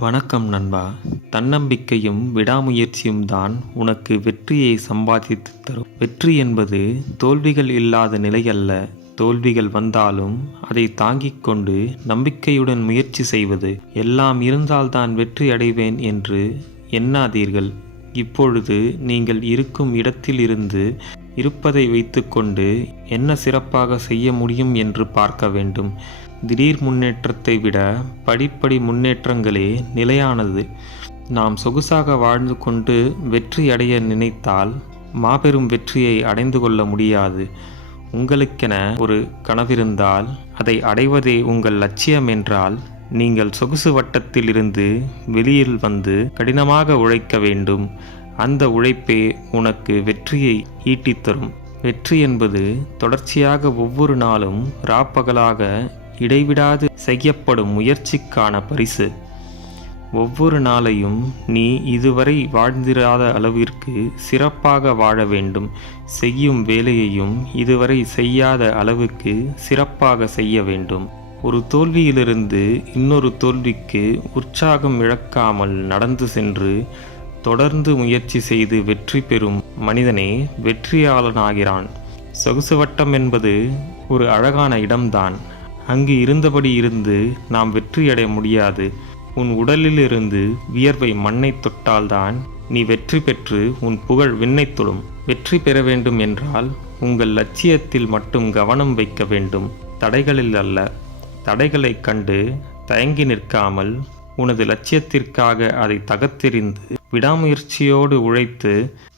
வணக்கம் நண்பா. தன்னம்பிக்கையும் விடாமுயற்சியும் தான் உனக்கு வெற்றியை சம்பாதித்து தரும். வெற்றி என்பது தோல்விகள் இல்லாத நிலை அல்ல தோல்விகள் வந்தாலும் அதை தாங்கிக் கொண்டு நம்பிக்கையுடன் முயற்சி செய்வது. எல்லாம் இருந்தால்தான் வெற்றி அடைவேன் என்று எண்ணாதீர்கள். இப்பொழுது நீங்கள் இருக்கும் இடத்திலிருந்து இருப்பதை வைத்துக்கொண்டு என்ன சிறப்பாக செய்ய முடியும் என்று பார்க்க வேண்டும். திடீர் முன்னேற்றத்தை விட படிப்படி முன்னேற்றங்களே நிலையானது. நாம் சொகுசாக வாழ்ந்து கொண்டு வெற்றி அடைய நினைத்தால் மாபெரும் வெற்றியை அடைந்து கொள்ள முடியாது. உங்களுக்கென ஒரு கனவிருந்தால் அதை அடைவதே உங்கள் லட்சியம் என்றால் நீங்கள் சொகுசு வட்டத்திலிருந்து வெளியில் வந்து கடினமாக உழைக்க வேண்டும். அந்த உழைப்பே உனக்கு வெற்றியை ஈட்டித்தரும். வெற்றி என்பது தொடர்ச்சியாக ஒவ்வொரு நாளும் ராப்பகலாக இடைவிடாது செய்யப்படும் முயற்சிக்கான பரிசு. ஒவ்வொரு நாளையும் நீ இதுவரை வாழ்ந்திராத அளவிற்கு சிறப்பாக வாழ வேண்டும். செய்யும் வேலையையும் இதுவரை செய்யாத அளவுக்கு சிறப்பாக செய்ய வேண்டும். ஒரு தோல்வியிலிருந்து இன்னொரு தோல்விக்கு உற்சாகம் இழக்காமல் நடந்து சென்று தொடர்ந்து முயற்சி செய்து வெற்றி பெறும் மனிதனே வெற்றியாளனாகிறான். சொகுசு வட்டம் என்பது ஒரு அழகான இடம்தான். அங்கு இருந்தபடி இருந்து நாம் வெற்றியடைய முடியாது. உன் உடலிலிருந்து வியர்வை மண்ணை தொட்டால்தான் நீ வெற்றி பெற்று உன் புகழ் விண்ணை தொடும். வெற்றி பெற வேண்டும் என்றால் உங்கள் லட்சியத்தில் மட்டும் கவனம் வைக்க வேண்டும். தடைகளில் அல்ல. தடைகளைக் கண்டு தயங்கி நிற்காமல் உனது லட்சியத்திற்காக அதை தகர்த்தெறிந்து விடாமுயற்சியோடு உழைத்து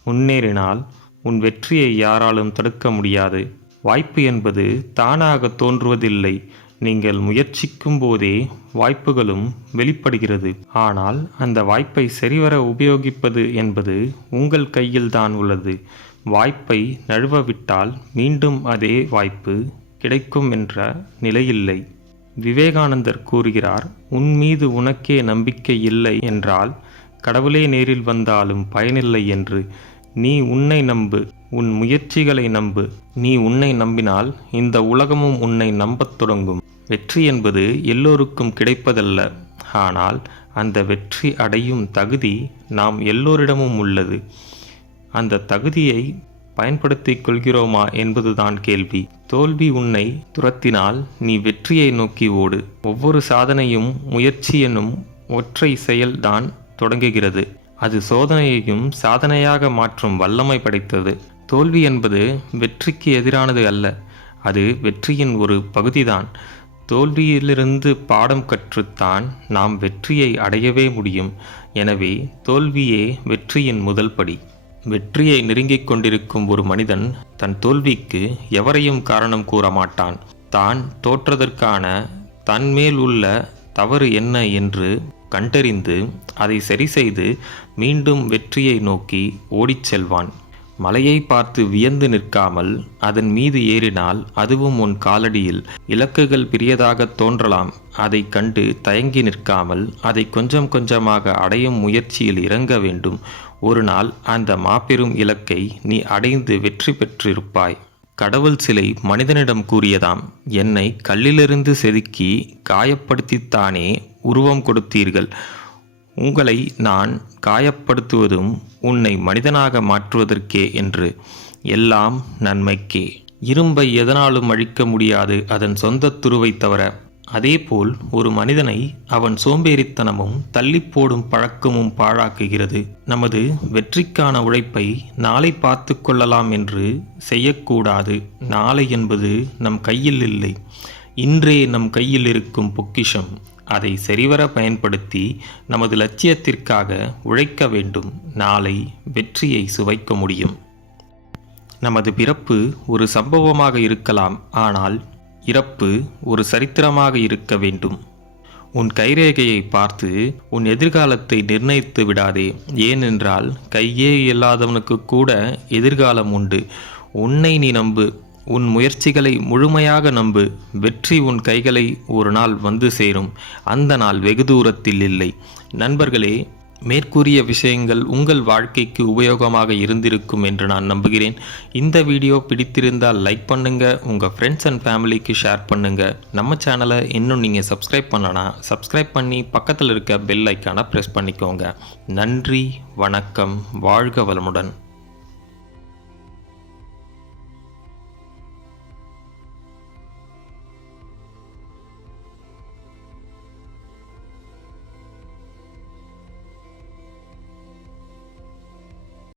முன்னேறினால் உன் வெற்றியை யாராலும் தடுக்க முடியாது. வாய்ப்பு என்பது தானாக தோன்றுவதில்லை. நீங்கள் முயற்சிக்கும் போதே வாய்ப்புகளும் வெளிப்படுகிறது. ஆனால் அந்த வாய்ப்பை சரிவர உபயோகிப்பது என்பது உங்கள் கையில் தான் உள்ளது. வாய்ப்பை நழுவவிட்டால் மீண்டும் அதே வாய்ப்பு கிடைக்கும் என்ற நிலையில்லை. விவேகானந்தர் கூறுகிறார் உன் மீது உனக்கே நம்பிக்கை இல்லை என்றால் கடவுளே நேரில் வந்தாலும் பயனில்லை என்று. நீ உன்னை நம்பு உன் முயற்சிகளை நம்பு. நீ உன்னை நம்பினால் இந்த உலகமும் உன்னை நம்பத் தொடங்கும். வெற்றி என்பது எல்லோருக்கும் கிடைப்பதல்ல. ஆனால் அந்த வெற்றி அடையும் தகுதி நாம் எல்லோரிடமும் உள்ளது. அந்த தகுதியை பயன்படுத்திக் கொள்கிறோமா என்பதுதான் கேள்வி. தோல்வி உன்னை துரத்தினால் நீ வெற்றியை நோக்கி ஓடு. ஒவ்வொரு சாதனையும் முயற்சி என்னும் ஒற்றை செயல்தான் தொடங்குகிறது. அது சோதனையையும் சாதனையாக மாற்றும் வல்லமை படைத்தது. தோல்வி என்பது வெற்றிக்கு எதிரானது அல்ல அது வெற்றியின் ஒரு பகுதிதான். தோல்வியிலிருந்து பாடம் கற்றுத்தான் நாம் வெற்றியை அடையவே முடியும். எனவே தோல்வியே வெற்றியின் முதல் படி. வெற்றியை நெருங்கிக் கொண்டிருக்கும் ஒரு மனிதன் தன் தோல்விக்கு எவரையும் காரணம் கூற மாட்டான். தான் தோற்றதற்கான தன்மேல் உள்ள தவறு என்ன என்று கண்டறிந்து அதை சரி செய்து மீண்டும் வெற்றியை நோக்கி ஓடிச் செல்வான். மலையை பார்த்து வியந்து நிற்காமல் அதன் மீது ஏறினால் அதுவும் உன் காலடியில் இலக்குகள் பெரியதாக தோன்றலாம். அதை கண்டு தயங்கி நிற்காமல் அதை கொஞ்சம் கொஞ்சமாக அடையும் முயற்சியில் இறங்க வேண்டும். ஒரு நாள் அந்த மாபெரும் இலக்கை நீ அடைந்து வெற்றி பெற்றிருப்பாய். கடவுள் சிலை மனிதனிடம் கூறியதாம். என்னை கல்லிலிருந்து செதுக்கி காயப்படுத்தித்தானே உருவம் கொடுத்தீர்கள். உங்களை நான் காயப்படுத்துவதும் உன்னை மனிதனாக மாற்றுவதற்கே என்று. எல்லாம் நன்மைக்கே. இரும்பை எதனாலும் அழிக்க முடியாது அதன் சொந்த துருவை தவிர. அதேபோல் ஒரு மனிதனை அவன் சோம்பேறித்தனமும் தள்ளிப்போடும் பழக்கமும் பாழாக்குகிறது. நமது வெற்றிக்கான உழைப்பை நாளை பார்த்து கொள்ளலாம் என்று செய்யக்கூடாது. நாளை என்பது நம் கையில் இல்லை. இன்றே நம் கையில் இருக்கும் பொக்கிஷம். அதை சரிவர பயன்படுத்தி நமது லட்சியத்திற்காக உழைக்க வேண்டும். நாளை வெற்றியை சுவைக்க முடியும். நமது பிறப்பு ஒரு சம்பவமாக இருக்கலாம். ஆனால் இறப்பு ஒரு சரித்திரமாக இருக்க வேண்டும். உன் கைரேகையை பார்த்து உன் எதிர்காலத்தை நிர்ணயித்து விடாதே. ஏனென்றால் கையே இல்லாதவனுக்கு கூட எதிர்காலம் உண்டு. உன்னை நீ நம்பு. உன் முயற்சிகளை முழுமையாக நம்பு. வெற்றி உன் கைகளை ஒரு நாள் வந்து சேரும். அந்த நாள் வெகு தூரத்தில் இல்லை. நண்பர்களே மேற்கூறிய விஷயங்கள் உங்கள் வாழ்க்கைக்கு உபயோகமாக இருந்திருக்கும் என்று நான் நம்புகிறேன். இந்த வீடியோ பிடித்திருந்தால் லைக் பண்ணுங்கள் உங்கள் ஃப்ரெண்ட்ஸ் அண்ட் ஃபேமிலிக்கு ஷேர் பண்ணுங்கள் நம்ம சேனலை இன்னும் நீங்கள் சப்ஸ்கிரைப் பண்ணலாம் சப்ஸ்கிரைப் பண்ணி பக்கத்தில் இருக்க பெல் ஐக்கானை ப்ரெஸ் பண்ணிக்கோங்க. நன்றி வணக்கம் வாழ்க வளமுடன்.